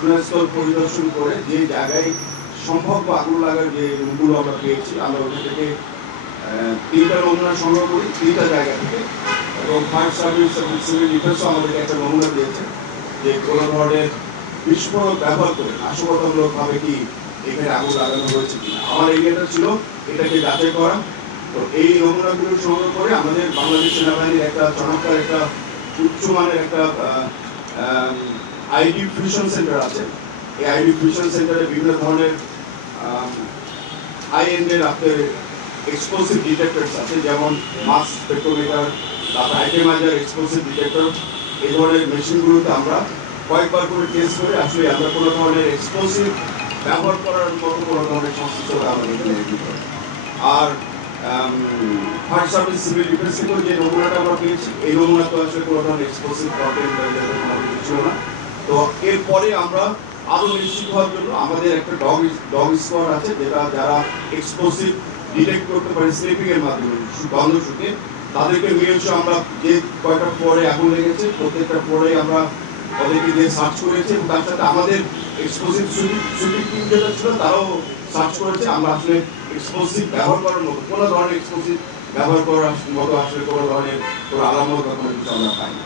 ঘটনাস্থল পরিদর্শন করে যে জায়গায় সম্ভাব্য আগুন লাগার যে রুমগুলো আমরা পেয়েছি, আমরা ওখান থেকে 3টা নমুনা সংগ্রহ করি 3টা জায়গা থেকে, এবং ফায়ার সার্ভিস এবং সিভিল ডিফেন্সও আমাদেরকে একটা নমুনা দিয়েছে যে কোনো ধরনের বিস্ফোরক ব্যবহার করে নাশকতামূলকভাবে কি এখানে আগুন লাগানো হয়েছে কিনা। আমার এরিয়াটা ছিল এটাকে যাচাই করা। তো এই নমুনাগুলো সংগ্রহ করে আমাদের বাংলাদেশ সেনাবাহিনীর একটা চমৎকার একটা উচ্চমানের একটা আইডি ফিউশন সেন্টার আছে। এই আইডি ফিউশন সেন্টারে বিভিন্ন ধরনের হাই এন্ডের আপনার এক্সপ্লোসিভ ডিটেক্টরস আছে, যেমন মাস স্পেক্ট্রোমিটার, তারপর আইটেমাইজার, এক্সপ্লোসিভ ডিটেক্টর। এই ধরনের মেশিনগুলোতে আমরা কয়েকবার করে টেস্ট করে আসলে আমরা কোনো ধরনের এক্সপ্লোসিভ ব্যবহার করার মতো কোনো ধরনের সংশ্লিষ্টতা আমাদের এখানে নেই। আর ফায়ার সার্ভিস সিভিল ডিফেন্স থেকেও যে নমুনাটা আমরা পেয়েছি, এই নমুনা তো আসলে কোনো ধরনের এক্সপ্লোসিভ কন্টেন্ট ছিল না। তো এরপরে আমরা আরো নিশ্চিত হওয়ার জন্য আমাদের একটা ডগ স্কোয়াড আছে, যেটা যারা এক্সপ্লোসিভ ডিটেক্ট করতে পারে স্লিপিং এর মাধ্যমে গন্ধ শুকে, তাদেরকে নিয়ে এসে আমরা যে কয়টা ফ্লোরে আগুন লেগেছে প্রত্যেকটা ফ্লোরে আমরা ওদেরকে দিয়ে সার্চ করেছি, এবং তার সাথে আমাদের এক্সপ্লোসিভ শুটিং টিম যেটা ছিল তারাও সার্চ করেছে। আমরা আসলে এক্সপ্লোসিভ ব্যবহার করার মতো কোনো ধরনের এক্সপ্লোসিভ ব্যবহার করার মতো আসলে কোনো ধরনের কোনো আলামত বা কোনো কিছু আমরা পাইনি।